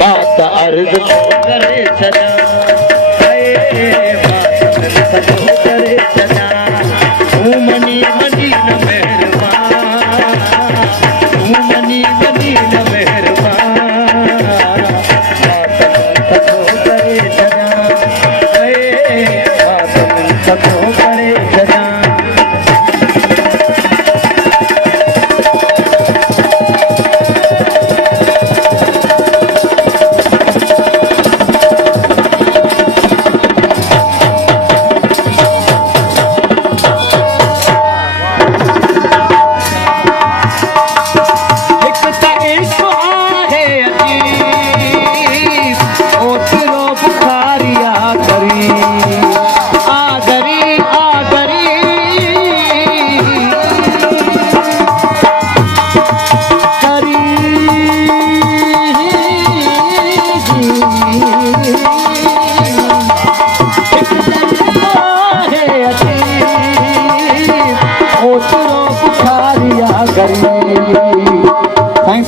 बात अर्ज करे सदा बात करे सदा तू मनी मनी न मेहरबान तू मनी मनी न मेहरबान बात करे सदा बात करे सदा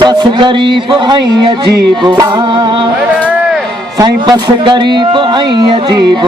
बस गरीब आई अजीब साईं बस गरीब आई अजीब